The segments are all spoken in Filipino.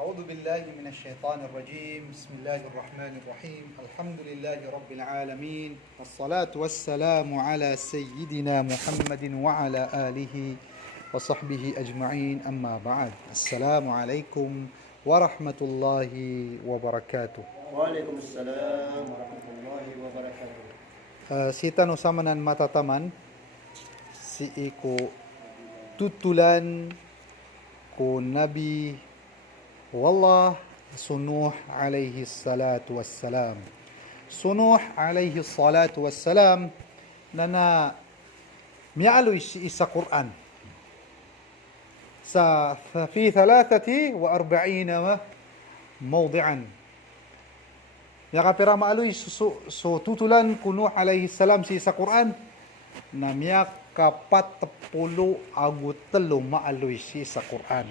أعوذ بالله من الشيطان الرجيم بسم الله الرحمن الرحيم الحمد لله رب العالمين والصلاة والسلام على سيدنا محمد وعلى آله وصحبه أجمعين أما بعد السلام عليكم ورحمة الله وبركاته. وعليكم السلام ورحمة الله وبركاته. Sita no samanan matataman si iko tutulan ko Nabi Wallah Sunuh alaihi salatu wassalam. Sunuh alaihi salatu wassalam na mialoy si isa Quran sa fi 43 موضعا ya kapira maaloy so tutulan kuno alaihi salam si isa Quran na miya kapatpulo agutelo maaloy si isa Quran.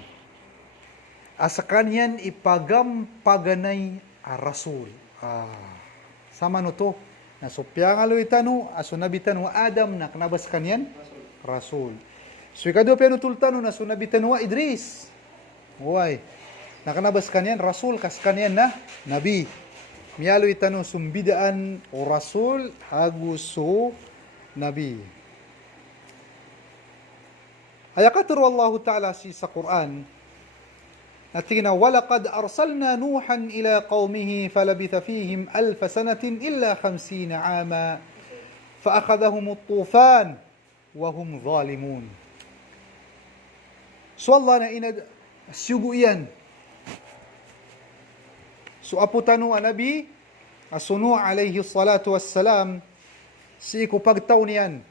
Asa kanyan ipagampaganay a rasul. Sama no to. Nasupya nga lo itano, aso nabitan wa Adam na kanabas kanyan? Rasul. So ikado pero tultano na sunabitan wa Idris. Uway. Nakanabas kanyan? Rasul kas kanyan na Nabi. Miyalo itano sumbidaan o Rasul haguso Nabi. Ayakatur Allah Ta'ala si sa Quran. Natigna walaqad arsalna Nuhan ila qaumihi falabitha fihim 1000 sanatin illa 50 ama faakhadhahum at-tufan wa hum zalimun. So Allah na inad syugo iyan. So aputano ang Nabi asunu alayhi salatu wassalam si ko pagtaw niyan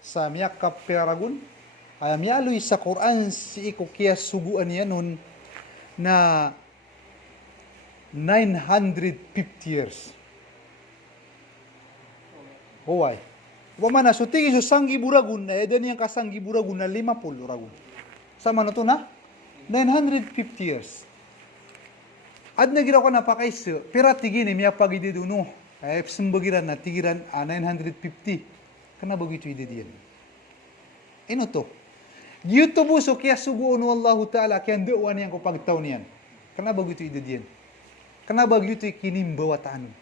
sa miyak kapiragun ay miyaloy sa Quran si ko kiya suguan niyan nun na 950 years. Huway. Wamana, so tigi so sanggi buragun na eden yang kasanggi buragun na 50 ragun. Sama na to na? 950 years. Ad nagira ko na pakaiso, pira tigi ni miya pagidi duno. Ay sembagiran na tigiran 950. Kana begitu ide diyan. Ino to. YouTube so kaya suguon wallahu ta'ala kaya doon yang ko pagtaw niyan. Kana begitu ide diyan. Kana begitu kinimbawa taanu.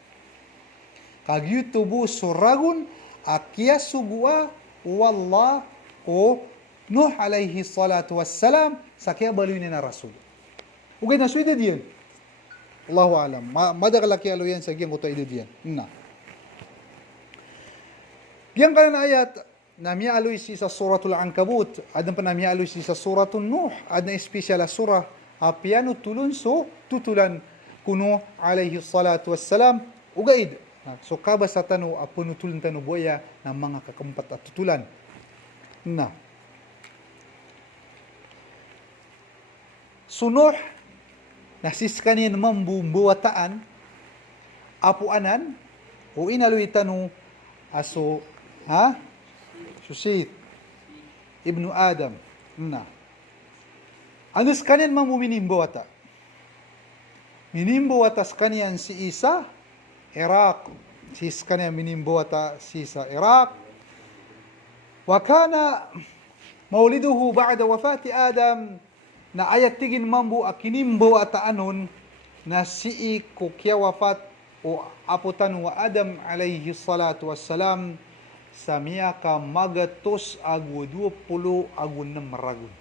Kag YouTube so ragun akia sugua wallah o Nuh alaihi salatu wassalam sakya baluin na rasul. Ugay na so ide diyan. Allahu alam. Madagalaki alo yan sa giyang ko to ide diyan. Na. Giyang kanan ayat na mialoy si sa suratul Ankabut, adan pa na mialoy si sa suratul Nuh, adan espesyal surah apiano tulun so tutulan kuno alaihi salatu wassalam ugaid. So kabasa tanu apunutulun tanu buaya ng mga kakampat at tutulan. Na. So Nuh nasiskanin mambubuwataan apuanan o inaloy tanu aso Susit Ibnu Adam na anas kanyan mamuminimbo ata minimbo atas kanyan si Isa Iraq si kanyan minimbo ata si Isa Iraq wa kana mauliduhu ba'da wafati Adam na ayat tigin mambu akinimbo ata anon na si ko kya wafat o aputan wa Adam alayhi salatu wassalam sa miya ka magatos agu 20 agu 6 ragun.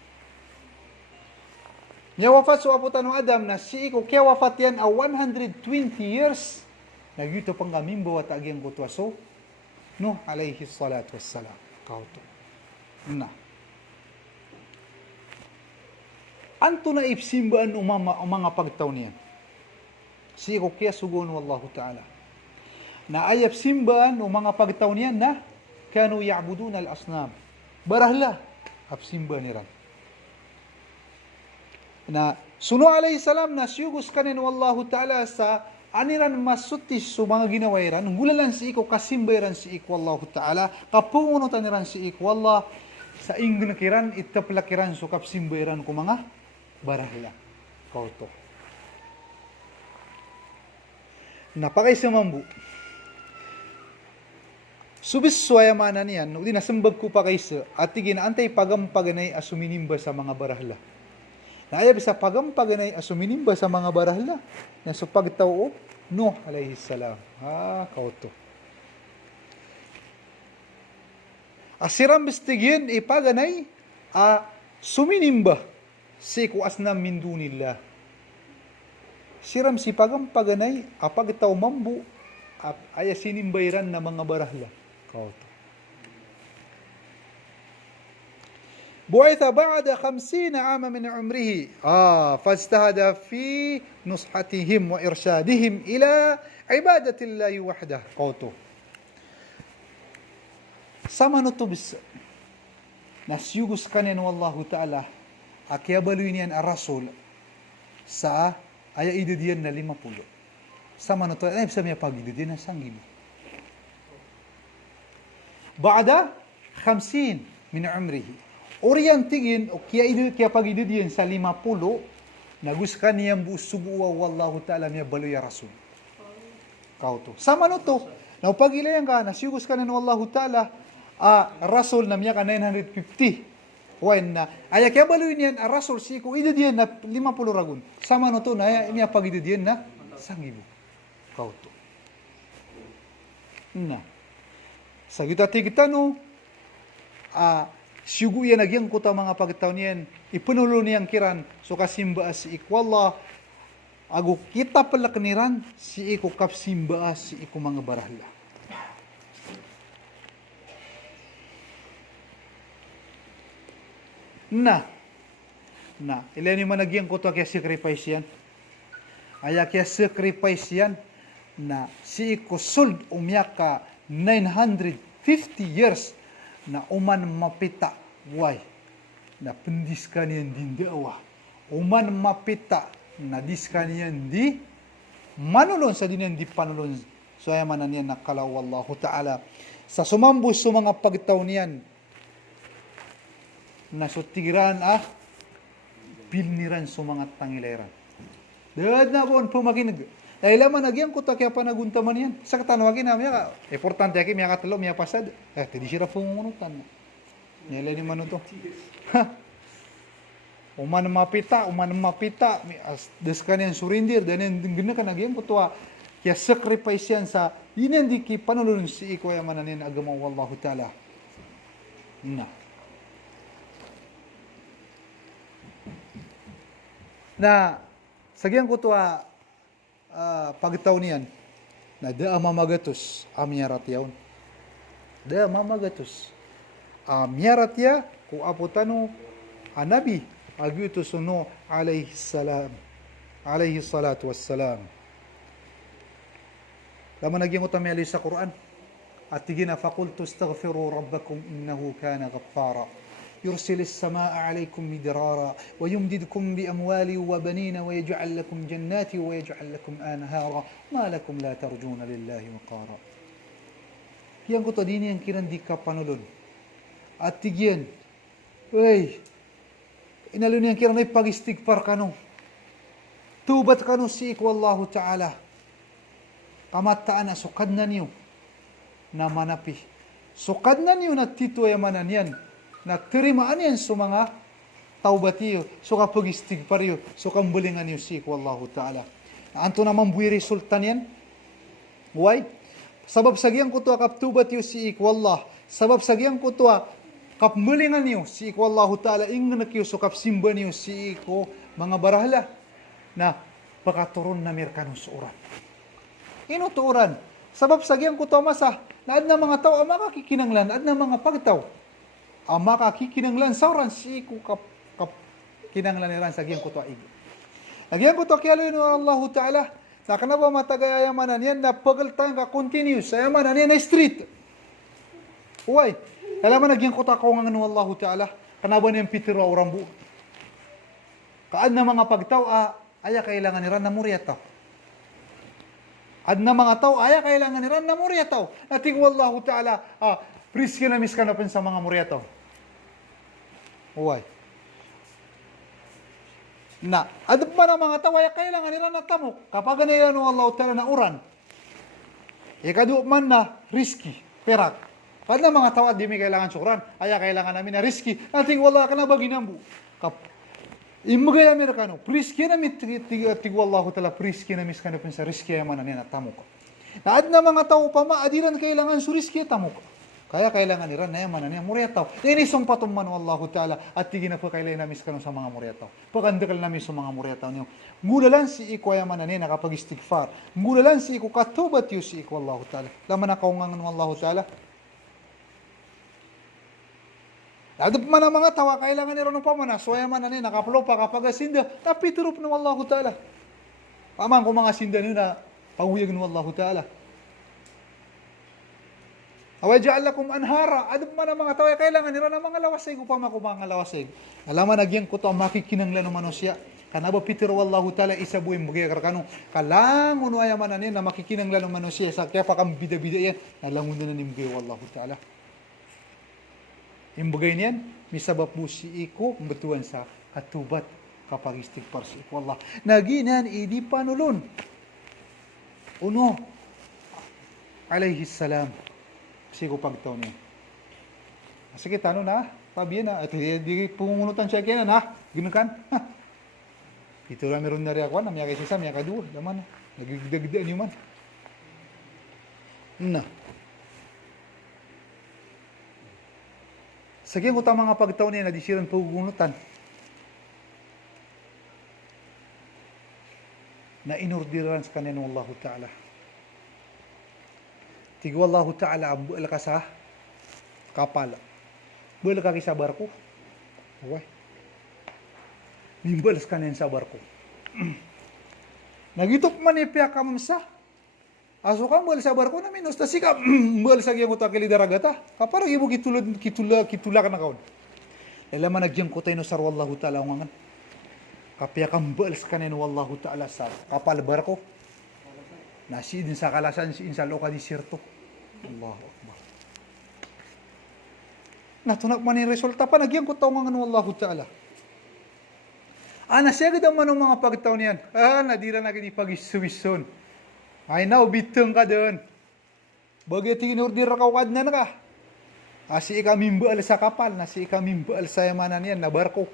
Nya wafat so aputan ng Adam na si ko kaya wafat yan a 120 years nagyuto pang kamimbo at agyang kutwaso no alayhi salatu wassalam kauto na anto na ipsimbaan mga pagtaw niyan si ko kaya sugon wallahu ta'ala na ayap simbaan mga pagtaw niyan na kanu ya'buduna al-asnam. Barahla apsimba niran. Na suno alayhi salam na siyugos kanin wallahu ta'ala sa aniran masutis so mga ginawairan ngulalan si iko kasimbayran si iko wallahu ta'ala kapunguno taniran si iko wallah sa ingnakiran itaplakiran so kapsimbayran ko mga barahla. Kauto. Napakaisamambu. Subis swayamanan niyan, no, di nasambag ko pa kaysa, at tigin antay pagampaganay asuminimba sa mga barahla. Na ayaw sa pagampaganay asuminimba sa mga barahla na sa pagtao Nuh alayhi salam. Kauto. Asiram bistigin ipaganay suminimba si kuas na min dunillah. Siram si pagampaganay pagtao mambu aya sinimbayran na mga barahla. Kauto. بعث بعد 50 عاما من عمره فاجتهد في نصحتهم وإرشادهم إلى عبادة الله وحده قوته sama nutubis nasyugos kanin wallahu ta'ala akyabaluin yan rasul sa aya idadiyan na 50 sama nutubis ay sa miya pagidadiyan na sanggibo بعد 50 من عمره Oriang tingin o kaya pagididyan sa 50 naguskan niyang busuguwa wallahu ta'ala niya baloy rasul. Kauto. Sama no to. Na pagilayan ka nasyugos ka ng wallahu ta'ala rasul na niya ka 950. When na aya kaya baloy niyan rasul si ko ididyan na 50 ragun. Sama no to na niya pagididyan na 1,000. Kauto. Na. Sa kita no Syugu yan nagyang kuta mga pagtaw niyan, ipunulo niyang kiran, so kasimba si ikwalla, ago kita pala kaniran, si iko kapsimba si iko mga barahla. Ilan yung nagyang kuta kaya sacrifice yan? Aya kaya sacrifice yan, na si iko sold umyaka 950 years, na uman mapita why na pendis kanian din dawa uman mapita na dis kanian di manulon sa dinan di panulon so ay manan yan nakalaw wallahu ta'ala sa sumambus sa mga pagtaw niyan na sutigiran pilniran sa mga tangileran dahil na buwan pumaginag dahil laman nagyang kuta kaya panaguntaman yan. Sa katanawagin namin, importante aki, miya katalo, miya pasad. Hindi siya pumungunutan. Nila ni mano to. Uman mapita. Des kanyan surindir. Dan yung gina ka nagyang kuta. Kaya sacrifice yan sa, yun yan di ki panulun si iko yung mananin agama wallahu ta'ala. Na, sagyang kuta, pagtaw niyan na da mamagatos amyarat yawn da mamagatos amyarat ya ku aputano anabi agyuto suno alayhi salatu wassalam laman nagyang utami alayhi sa Quran at tigina faqultu astaghfiru rabbakum innahu kana ghaffara يرسل السماء عليكم مدرارا ويمددكم بأموال وبنين ويجعل لكم جنات ويجعل لكم أنهارا ما لكم لا ترجون لله وقارا yang ko tadini yang kiran di kapanulon at tigyan inalun yang kiran ay pagistigfar kano tubat kano si iku Allahu Ta'ala kamataan na sukad na niyo na manapi sukad na niyo na tito yamanan yan na terimaan yan sa mga taubatiyo, so kapag istigpariyo, so kambulingan niyo si Wallahu Ta'ala. Anto naman buwi resultan yan? Why? Sabab sagyang kutua kap tubatiyo si Wallah, sabab sagyang kutua kap mulingan niyo si Wallahu Ta'ala, ingan nakiyo so kap simba niyo si mga barahla, na pakaturon na mirkanong suuran. Inutuuran. Sabab sagyang kutua masa, na ad na mga tao, makakikinanglan, ad na mga pagtaw, makakikinanglan sauran si iku kap kinanglan niran sa giyang kutua igi. Nagyang kutua kaya Allah Ta'ala, na kanaba matagay ayamanan yan na pagaltang ka continuous, ayamanan yan na street. Uway, alaman nagyang kutua ko nga Allah Ta'ala, kanaba niyang pitiro orang bu. Kaad na mga pagtaw, aya kailangan niran na muryataw. Ad na mga tao, aya kailangan niran na muryataw. Nating Allah Ta'ala, priski na miskanapin sa mga muryataw. Uway. Na, adap man ang mga tawaya, kailangan nila na tamok. Kapag ganyan ng Allah Ta'ala na uran, ikadu man na risky, perak. Pag na mga tawa, di may kailangan sukran, aya kailangan namin na risky. Nating wala ka na ba ginambu? Imbagay Amerikano, priski na tigo Allah Ta'ala, priski na miskano pinsa riski yaman na tamo ka. Naad na mga tao pa maadiran kailangan suriski tamo ka. Kaya kailangan nila na yaman na niya muryataw. Inisong patumman Allah Ta'ala at tigin na po kailangan na miskano sa mga muryataw. Pagandakal namin sa mga muryataw niyo. Ngulalan si iko yaman na niya nakapag-istighfar. Ngulalan si iko katubat yu si iko Allah Ta'ala. Laman na kaungangan mo Allah Ta'ala. Lado pa man ang mga tawa, kailangan nila ng pamana. So yaman na niya nakaplo pa kapag asinda. Napiturup ng Allah Ta'ala. Paman kung mga sinda niyo na panguyag ng Allah Ta'ala. Away ja'alakum anhara. Adap man ang mga tawa, kailangan nila ng mga lawasig upang makumang lawasig. Alaman nagyan ko to ang makikinanglan ng manusia. Kanaba pitiro wallahu ta'ala isa buhay bagay karkano. Kalangon waya mananin na makikinanglan ng manusia. Sa kaya pa kang bida-bida yan. Nalangon na nimgay wallahu ta'ala. Imbagay niyan, misabap mo si iko, betuan sa katubat kapag istighfar si iko Allah. Naginan, idi panulun. Uno, alayhi salam. Sigo pagtaw niya. Sige, tanong na. Tabiyan na. At di pungunutan siya kaya na. Ganun kan? Ito lang meron na rin ako. Namiyakay siya sa miyakay duwa. Daman. Nagigdagdaan yun man. Na. Sige, kung mga pagtaw niya na di siya rin pungunutan. Na inurdiran sa kanya ng Allah Ta'ala. Tigo Allah Ta'ala, buwal ka sa kapal. Buwal ka sa barko. Okay. Mimbalas ka na sa barko. Nagitok man ipya ka mamsa. Aso ka buwal sa barko na minus. Tasi ka buwal sa giyang utak kilidaragata. Kaparang ibo kitula ka na kaon. Elaman nagyang kutay no sar wallahu ta'ala ungangan. Kapya kang buwal ka na wallahu ta'ala sa kapal barko. Nasi din sa kalasan si insalo ka di sirto. Allahu Akbar. Natunak man yung resulta pa. Nagyan ko taong nga Allahu Ta'ala. Nasyagad ang manong mga pagtaon niyan. Nadira na kini pag-isuwison. Ay na, ubitong ka doon. Bagay tinurdir ka ukad na ka. Si ikamimbaal sa kapal. Si ikamimbaal sa yamanan yan na barko.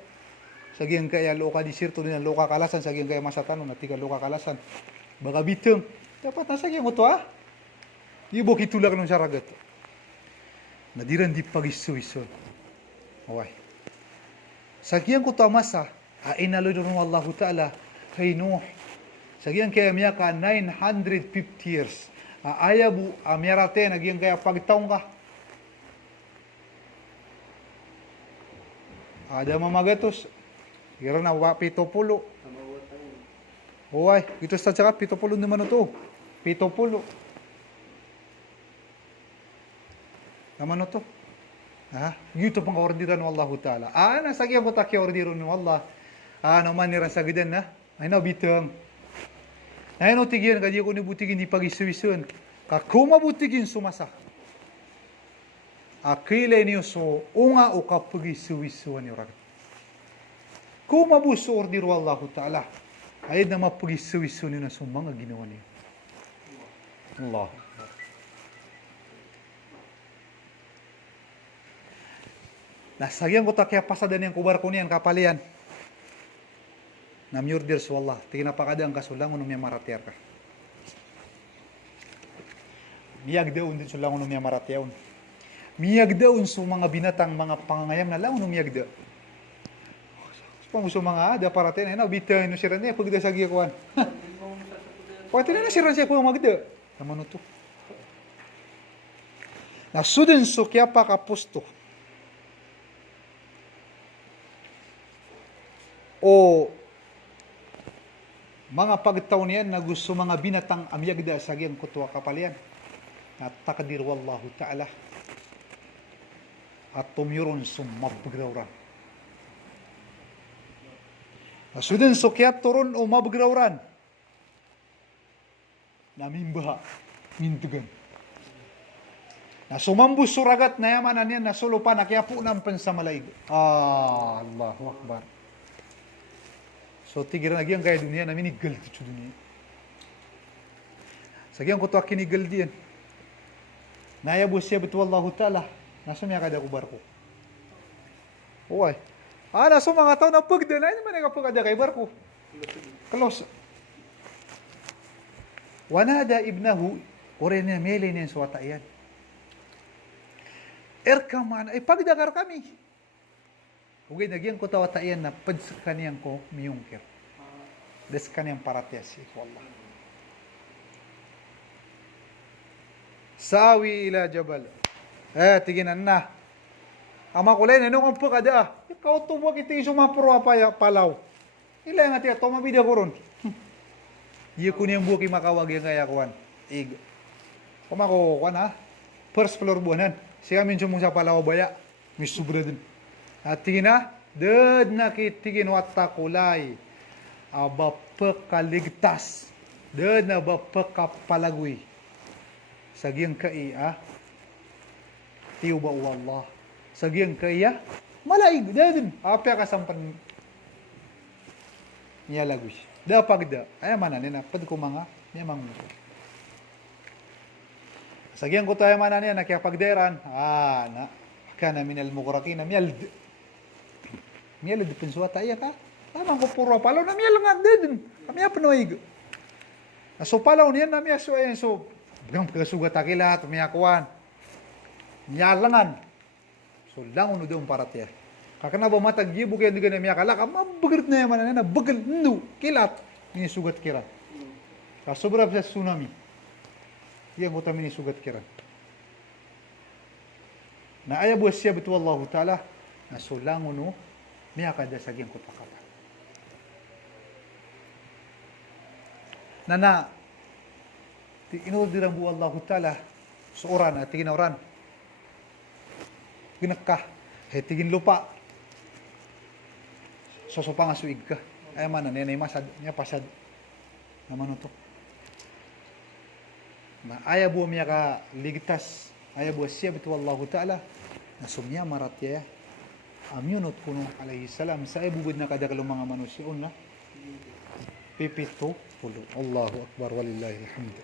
Sagiyang kaya loka di sirto din ang loka kalasan. Sagiyang kaya masatano na tiga loka kalasan. Baga bitong. Dapat nasa kaya mo to Ibo kitulak ng saragat. Nadiran di pag-isuwison. Okay. Sagiyang ko tamasa, inaloy ng Allah Ta'ala kay Nuh. Sagiyang kaya miya ka 950 years. Ayabu, amiyarate, nagyang kaya pagtaong ka. Ada mamagatos. Kira na, 70. Okay. Ito sa tsaka, 70 naman ito. 70. Naman ito. Ito pang kaordiran ng Allah Ta'ala. Nasagyan ko ta kaordiran ng Allah. Naman niran sa gidan na. Ay na, bitang. Ay na, tigyan. Kadi ko nibutigin di pag-isuwison. Kakumabutigin sumasa. Akilay niyo so, unga o kapag-isuwison niyo rin. Kumabuso ordiran Allah Ta'ala. Ay na mapag-isuwison niyo na sa mga ginawa niyo. Allah. Nasagyan ko ta kaya pasada niyang kubar ko niyan kapalian. Namyurdir sa Allah. Tingin na pakadang kasulang unong may maratiar ka. Miyag daon din sulang unong may maratiaon. Miyag daon sa mga binatang mga pangangayam na lang unong miyag daon. Pamuso mga ada paratin na bitan no siran niya pagda sa giyakuan. Pati na siran siya kung magda. Naman ito. Nasudin so kaya pa kapusto. O mga pagtaon niyan na gusto mga binatang amyagda sa giyang kutwa kapalian. Na takadir wallahu ta'ala. At tumyuron sumabagrawran. Nasudin so kaya turon o mabagrawran. Namimbaha, mintugan. Na sumambus suragat na yamanan yan, na sulupan, na kaya po ng pansamalaig. Allahu Akbar. So, tigiran lagi ang kaya dunia, na minigal ito dunia. Sagyang ko ito kinigal diyan. Nayabos siya betul Allah Ta'ala, nasa miya kada kubar ko. Okay. Ana so mga tao na pagda na naman nakapagada kay barko. Close. Wanada ibnahu oren niya mele niya sa watayan. Erkaman ay pagdagar kami. Ugay nagyan ko tawatayan na pads kaniyang ko miyungkir. Des kaniyang paratyas iko Allah. Sawi ila jabal. Tiginan na. Ama kulay na nung pagkada. Ikaw tuwag iti sumapuro palaw. Ila nga tiya, tumabida ko ron. Iya ko niyang buki makawag yung kaya kuwan. Ig. Kumako kuwan ha. First floor buwanan. Siya min sumong sa palaw baya. May sobra din. At tingin na. Dad nakitigin wata kulay. Aba pakaligtas. Dad na ba pakapalagoy. Sagyang kai tiyo ba Allah. Sagyang kaya, malaig, dadin. Apya kasampan niya lagoy. Da pagda, ay mana nina, pad ko mga, niya mang sagyang ko tayo mana niya, nakiyapagderan, na, kana minal mukurakina, miyald. Miyald, pinsuwa tayo ka. Tamang ko puro palaw, na miyal nga dadin. Kami apanoig. So palaw niyan, na miya so, ayan, so, bilang pagkasugat akila, tumiyakuan. Nyalangan. So langon no doon para tiya. Kakana ba matag gibo kaya hindi ka na miyakala ka, mabagirit na yaman na bagal, no, kilat, ni sugat kira. Kasobra sa tsunami. Yan ko tamin ni sugat kira. Na ayaw siya betul Allah Ta'ala, na so langon no, miyakada sa giyang kutakala. Na, inudirang bu Allah Ta'ala, sa oran, at tigin na oran. Ginaka, tigin lupa. Sosopa nga suig ka. Ay man, nanay masad, niya pasad. Naman ito. Na ayaw buwa miya ka ligtas. Ayaw buwa siya betul Allah Ta'ala. Na sumya maratya. Amyunot kuno alayhi salam. Sa ibubod na kadakalong mga manusyon na. Pipito, pulo. Allahu Akbar walillahi alhamd.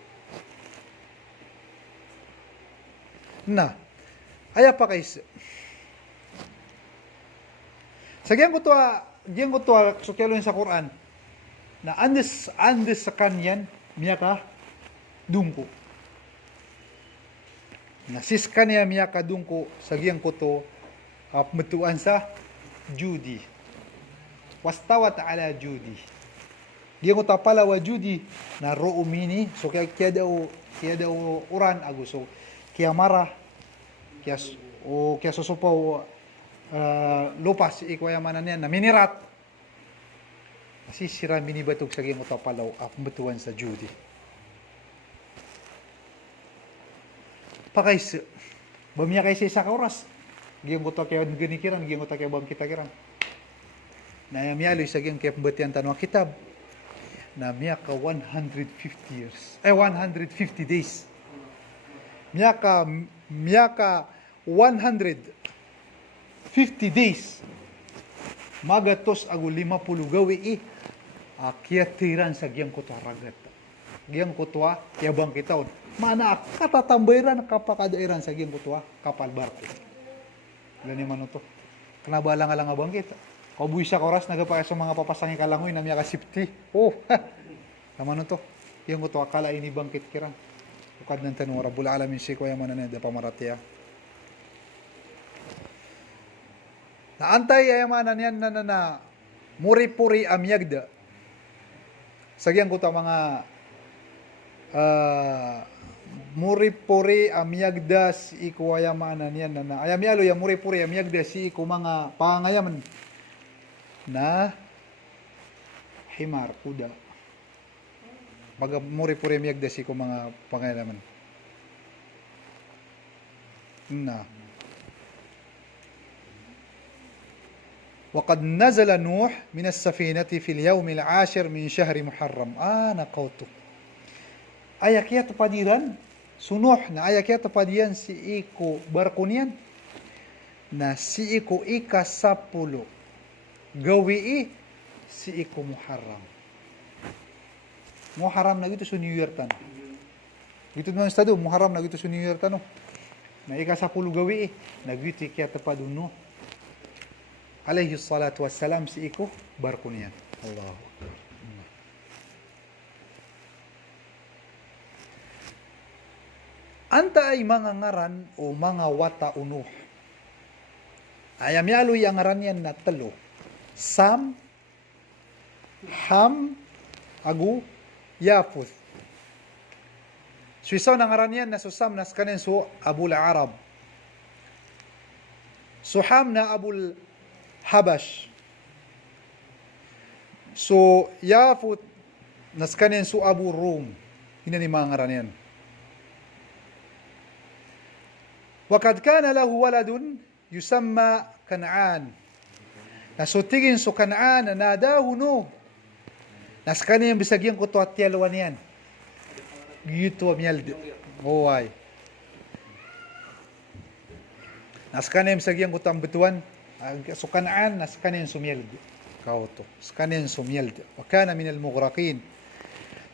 Na, aya pa kays. Sagyan ko to sukyalo sa Quran na andes sa kanyan miya ka dungko. Na sis kanya miya ka dungko sagyan ko to metuan sa Judi. Wastawat ala Judi. Diyan ko tapala wa Judi na roumini so kaya daw uran aguso kaya mara kaya susupaw lupas ikwayamanan niya na minirat masisira minibatog sa giyang utapalaw betuan sa Judi pakays bamiya kay sa oras giyang ko kaya ganikiran giyang ko kaya bam kita kiran na miyaloy sa giyang kaya batian tanong kitab na miya ka 150 years 150 days miya ka 150 days magatos agu 50 gawi akyatiran sa giyang kutwa ragat giyang kutwa yabang kitaon mana katatambayran kapakadairan sa giyang kutwa kapal barko gani man to kanabala nga lang abangkit kabuy sa oras nagapaya sa mga papasangi kalangoy na miya ka 50 naman to giyang kutwa kala ini bangkit kiran ukad ng tanong Rabbul Alamin si kuya mananay da pamaratya na antay ayamanan yan na muri-puri amyagda. Sagyan ko ta mga muri-puri amyagda si iku ayamanan yan na ayamyalo ya muri-puri amyagda si iku mga pangayaman na himar, kuda. Baga muri-puri amyagda si iku mga pangayaman. Na وقد نزل نوح من السفينة في اليوم العاشر من شهر محرم نقوتو ayakyat padiran sunuh na ayakyat padian si iko barkunian na si iko ika-10 gawi si iko Muharram na gitu sa New Year tan gitu naman estado Muharram na gitu sa New Year tan na ika-10 gawi na gitu kyat paduno alayhi salatu wassalam si iko barko niyan. Allahu Akbar. Anta ay mga ngaran o mga wata uno. Ayam yalo yung ngaran yan na talo. Sam, Ham, Agu, Yafuth. So isaw na ngaran yan na susam nas kanin so Abul Arab. So Ham na Abul Habash. So Yafuth nas kanin so Abu Rum. Hina ni mga ngaran yan. وقد كان له ولد يسمى كنعان. Nasutigin so Kanaan na nadaw no. Nas kaniyang bisagyan ko to at yalwan yan. Gito amyalde. Oay. Nas kaniyang bisagyan ko to ang betuan. So Kanaan nas kaniyang sumyalde. Kauto. Nas kaniyang sumyalde. Wakana minal mughraqin.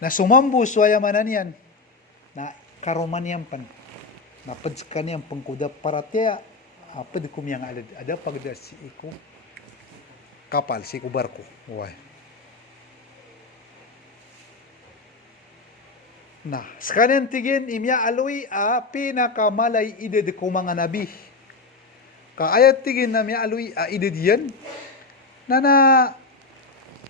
Na sumambu so ayamanan yan. Na karoman yan pan. Napad sa kaniyang pangkuda para tiya apad kumiyang alad ada pagda si iko kapal si iko barko uway na sa kaniyang tigin imya aloy a pinakamalay ided ko mga nabi kaayat tigin na miya aloy a ided yan na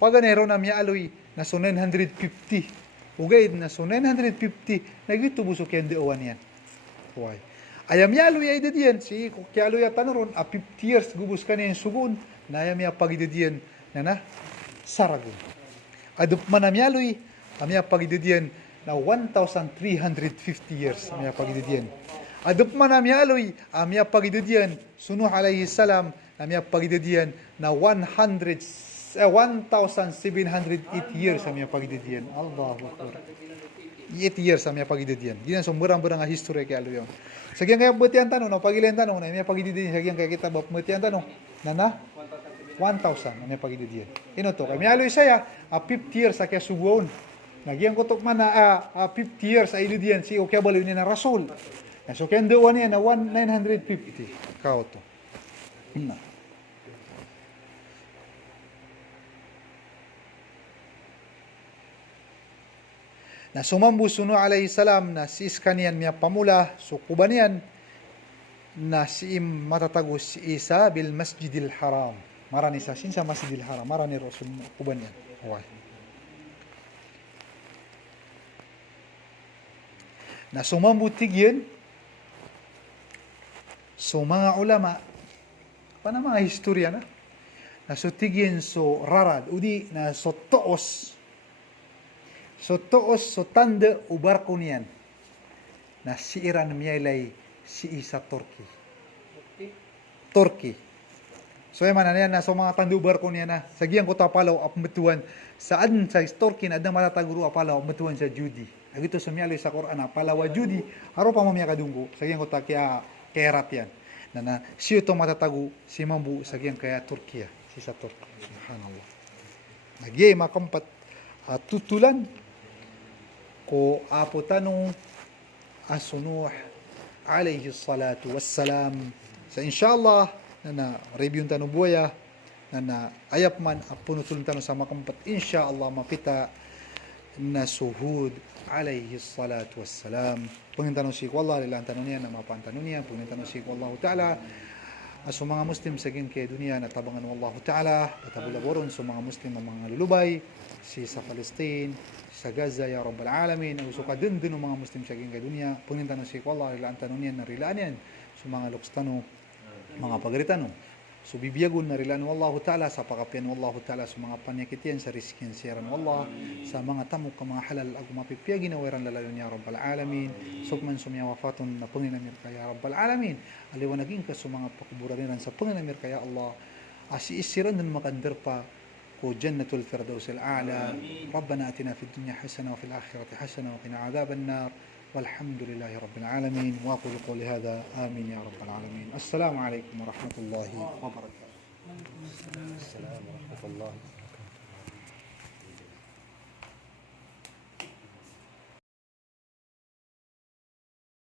paganero na miya aloy na so 950 ugay na so 950 nagitubusok yan di owan yan. Why? Ayam yalo ya idedian si kyalo ya tanaron a 50 years gubus kanin sugun na ayam ya pagidedian na saragun. Adup manam yaloy amya pagidedian na 1350 years amya pagidedian. Adup manam yaloy amya pagidedian Sunuh alaihi salam amya pagidedian na 1708 years amya pagidedian. Allahu Akbar. 8 years sa miya pagidedian. Di na sumberang-berang nga history kaya alo yun. Sagyang kaya butihan tanong, no? Pagilan tanong, na miya pagidedian, sagyang kaya kita butihan tanong, na 1,000 na miya pagidedian. Ino to, kaya miya alo saya, 50 years sa kaya subuon. Nagyang kutok man na 50 years sa iledian, si o kaya baliw niya na rasul. So kaya doon niya na 950. Kao to. Na. Na sumambu Sunuh alaihi salam na si iskanian miya pamula so kubanian na si matatagos si Isa bil Masjidil Haram. Marani sa sinsa Masjidil Haram, marani rasul kubanian. Okay. Na sumambu tigyan so mga ulama pana mga historya na so tigyan so rarad udi na so toos so toos so tanda ubar ko niyan na si Iran miyalay si Isa Turkey. So man niyan na so mga tanda ubar ko niyan na sagiyan ko tapalaw apmetuan saan sa Turkey na adang matataguro apalaw apmetuan sa Judi. Agito sa miyalay sa Quran apalawa Judi aro pa mamaya kadunggo sagiyan ko ta kaya kerat yan na siyo to matatago si mambu sagiyan kaya Turkiya si sa Turkey. Subhanallah. Nagyay makampat tutulan ko apo tanong Sunuh alaihi salatu wassalam sa inshallah na review tanong buaya na ayap man punutulong tanong sa makampat inshallah mapita na suhud alaihi salatu wassalam pengintanong si wallah lilang tanong niya na mapantanong niya pengintanong si wallah ta'ala so mga Muslim sa kay dunia na tabangan wallahu ta'ala patabulaboron so mga Muslim ang mga lulubay si sa Palestine sa Gaza ya Rabbal Alamin ang uso ka din ng mga Muslim sa kay dunia pengintan si wallah lilang tanong niya na rilaan yan so mga lukstano mga pagritano so bibiyagon na rilaan wallahu ta'ala sa pakapian wallahu ta'ala sa mga panyakit yan sa riskin siyaran wallah sa mga tamok ka mga halal ag mapipiyagin na weran lalayon ya Rabbal Alamin sukman sumya wafatun na panginamir ka ya Rabbal Alamin aliwanagin ka sa mga pakuburanin sa panginamir ka ya Allah asi isiran ng makanderpa ko jannatul firdaus al-a'la rabbana atina fid dunya hasana wa fil akhirati hasana wa qina adhaban nar والحمد لله رب العالمين واقول قولي هذا آمين يا رب العالمين السلام عليكم ورحمة الله وبركاته السلام ورحمة الله